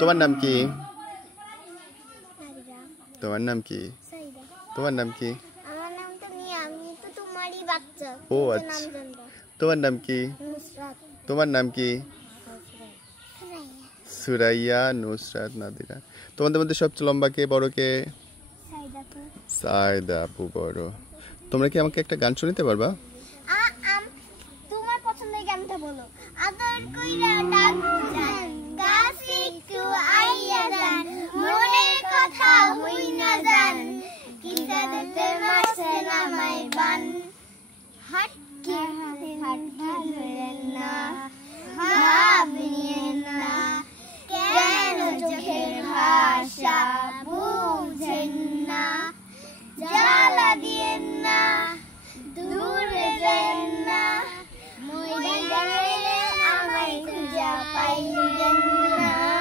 তোমার নাম কি? তোমার নাম কি? তোমার নাম কি? আমার নাম তো মিয়া, আমি তো তোমারই বাচ্চা। ও আচ্ছা, তোমার নাম কি? নুসরাত। তোমার নাম কি? সুরাইয়া, নুসরাত, নাদিরা। তোমাদের মধ্যে সবচেয়ে লম্বা কে, বড় কে? সাইদাপুর। সাইদা আপু বড়। তোমরা কি আমাকে একটা গান শোনাতে পারবা?